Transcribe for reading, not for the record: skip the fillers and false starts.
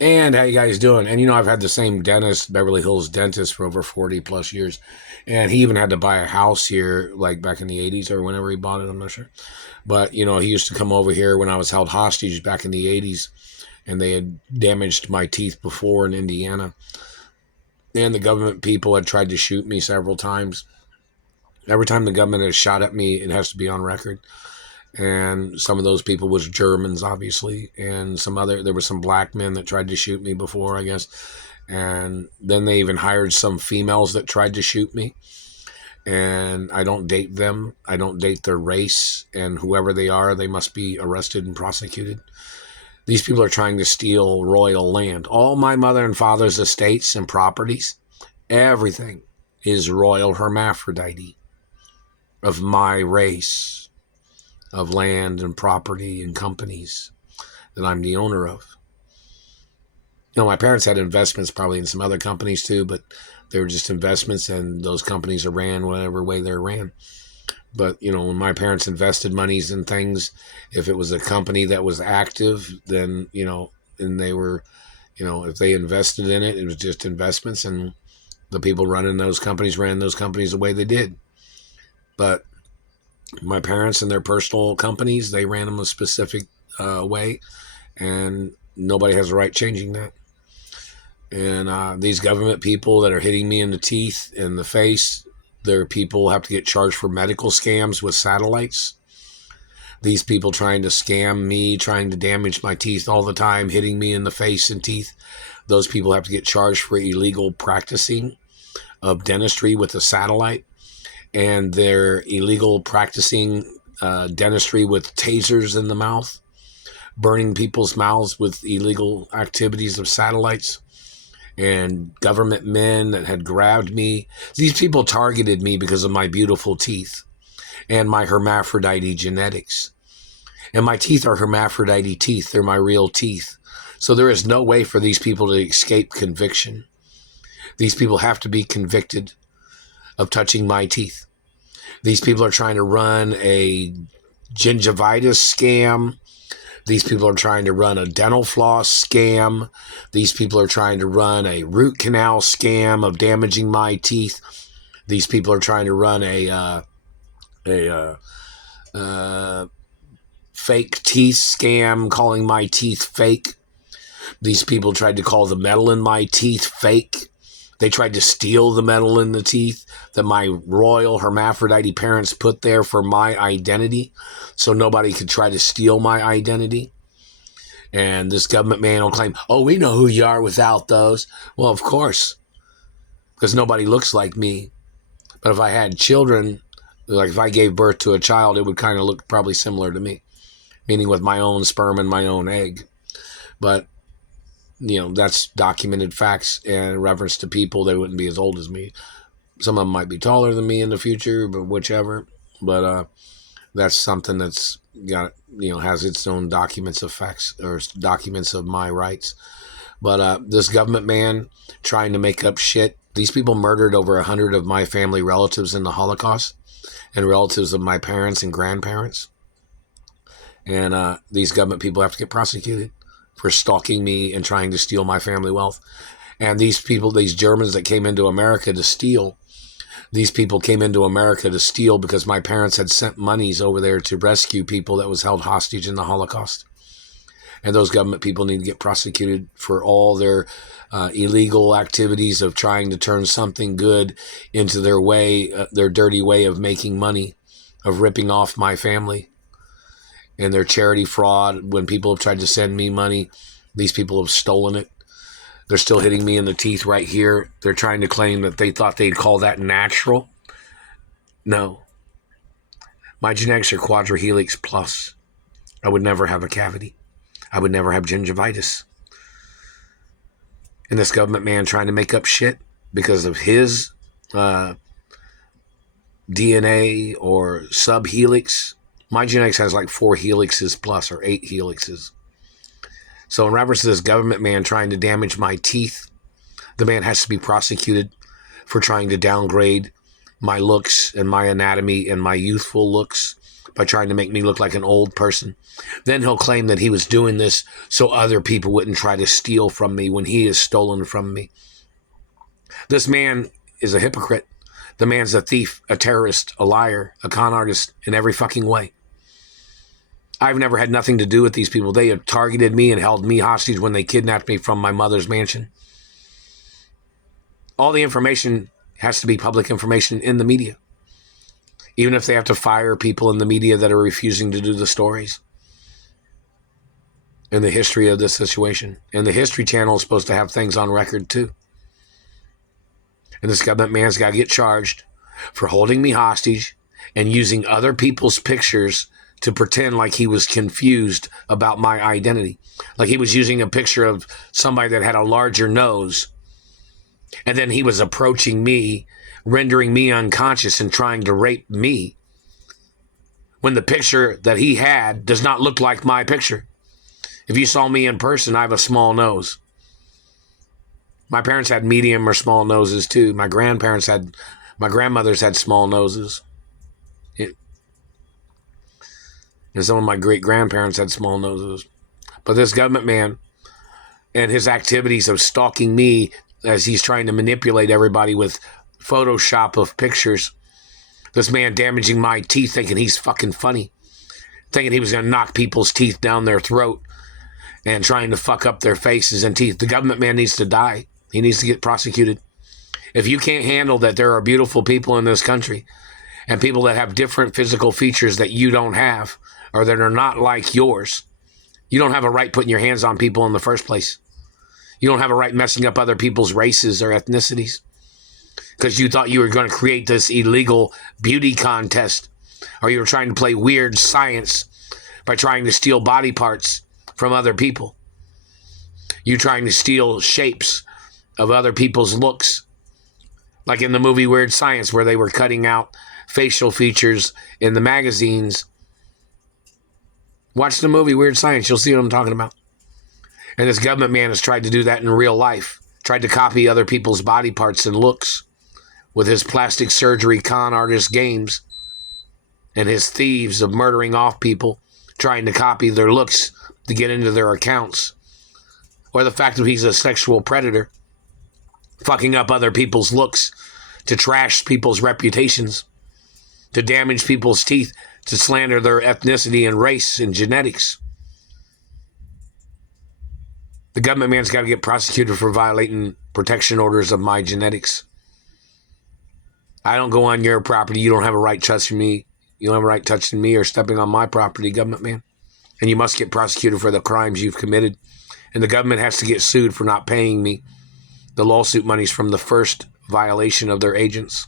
And how you guys doing? And I've had the same dentist, Beverly Hills dentist, for over 40 plus years. And he even had to buy a house here, like back in the 80s or whenever he bought it, I'm not sure. But, he used to come over here when I was held hostage back in the 80s. And they had damaged my teeth before in Indiana. And the government people had tried to shoot me several times. Every time the government has shot at me, it has to be on record. And some of those people was Germans, obviously, and there were some black men that tried to shoot me before, I guess. And then they even hired some females that tried to shoot me. And I don't date them. I don't date their race. And whoever they are, they must be arrested and prosecuted. These people are trying to steal royal land. All my mother and father's estates and properties, everything is royal hermaphrodite of my race, of land and property and companies that I'm the owner of. My parents had investments probably in some other companies too, but they were just investments, and those companies are ran whatever way they're ran. But, when my parents invested monies in things, if it was a company that was active, then, and they were, if they invested in it, it was just investments, and the people running those companies ran those companies the way they did. But my parents and their personal companies, they ran them a specific way, and nobody has a right changing that. And these government people that are hitting me in the teeth, in the face, their people have to get charged for medical scams with satellites. These people trying to scam me, trying to damage my teeth all the time, hitting me in the face and teeth. Those people have to get charged for illegal practicing of dentistry with a satellite. And they're illegal practicing dentistry with tasers in the mouth, burning people's mouths with illegal activities of satellites, and government men that had grabbed me. These people targeted me because of my beautiful teeth and my hermaphrodite genetics. And my teeth are hermaphrodite teeth. They're my real teeth. So there is no way for these people to escape conviction. These people have to be convicted of touching my teeth. These people are trying to run a gingivitis scam. These people are trying to run a dental floss scam. These people are trying to run a root canal scam of damaging my teeth. These people are trying to run a fake teeth scam, calling my teeth fake. These people tried to call the metal in my teeth fake. They tried to steal the metal in the teeth that my royal hermaphrodite parents put there for my identity, so nobody could try to steal my identity. And this government man will claim, oh, we know who you are without those. Well, of course, because nobody looks like me. But if I had children, like if I gave birth to a child, it would kind of look probably similar to me, meaning with my own sperm and my own egg. But that's documented facts, and in reference to people, they wouldn't be as old as me. Some of them might be taller than me in the future, but whichever. But that's something that's got, has its own documents of facts or documents of my rights. But this government man trying to make up shit. These people murdered over 100 of my family relatives in the Holocaust, and relatives of my parents and grandparents. And these government people have to get prosecuted for stalking me and trying to steal my family wealth. And these people, these Germans that came into America to steal, these people came into America to steal because my parents had sent monies over there to rescue people that was held hostage in the Holocaust. And those government people need to get prosecuted for all their illegal activities of trying to turn something good into their way, their dirty way of making money, of ripping off my family. And their charity fraud, when people have tried to send me money, these people have stolen it. They're still hitting me in the teeth right here. They're trying to claim that they thought they'd call that natural. No. My genetics are quadrihelix plus. I would never have a cavity. I would never have gingivitis. And this government man trying to make up shit because of his DNA or subhelix. My genetics has like 4 helixes plus, or 8 helixes. So in reference to this government man trying to damage my teeth, the man has to be prosecuted for trying to downgrade my looks and my anatomy and my youthful looks by trying to make me look like an old person. Then he'll claim that he was doing this so other people wouldn't try to steal from me when he has stolen from me. This man is a hypocrite. The man's a thief, a terrorist, a liar, a con artist in every fucking way. I've never had nothing to do with these people. They have targeted me and held me hostage when they kidnapped me from my mother's mansion. All the information has to be public information in the media. Even if they have to fire people in the media that are refusing to do the stories. In the history of this situation. And the History Channel is supposed to have things on record too. And this government man's got to get charged for holding me hostage and using other people's pictures to pretend like he was confused about my identity. Like he was using a picture of somebody that had a larger nose. And then he was approaching me, rendering me unconscious and trying to rape me. When the picture that he had does not look like my picture. If you saw me in person, I have a small nose. My parents had medium or small noses too. My grandmothers had small noses. And some of my great-grandparents had small noses. But this government man and his activities of stalking me as he's trying to manipulate everybody with Photoshop of pictures. This man damaging my teeth thinking he's fucking funny. Thinking he was going to knock people's teeth down their throat and trying to fuck up their faces and teeth. The government man needs to die. He needs to get prosecuted. If you can't handle that there are beautiful people in this country and people that have different physical features that you don't have or that are not like yours, you don't have a right putting your hands on people in the first place. You don't have a right messing up other people's races or ethnicities because you thought you were going to create this illegal beauty contest or you were trying to play weird science by trying to steal body parts from other people. You trying to steal shapes of other people's looks. Like in the movie Weird Science where they were cutting out facial features in the magazines. Watch the movie Weird Science. You'll see what I'm talking about. And this government man has tried to do that in real life. Tried to copy other people's body parts and looks with his plastic surgery con artist games and his thieves of murdering off people, trying to copy their looks to get into their accounts. Or the fact that he's a sexual predator, fucking up other people's looks to trash people's reputations, to damage people's teeth, to slander their ethnicity and race and genetics. The government man's got to get prosecuted for violating protection orders of my genetics. I don't go on your property. You don't have a right touching me. You don't have a right touching me or stepping on my property, government man. And you must get prosecuted for the crimes you've committed. And the government has to get sued for not paying me the lawsuit monies from the first violation of their agents.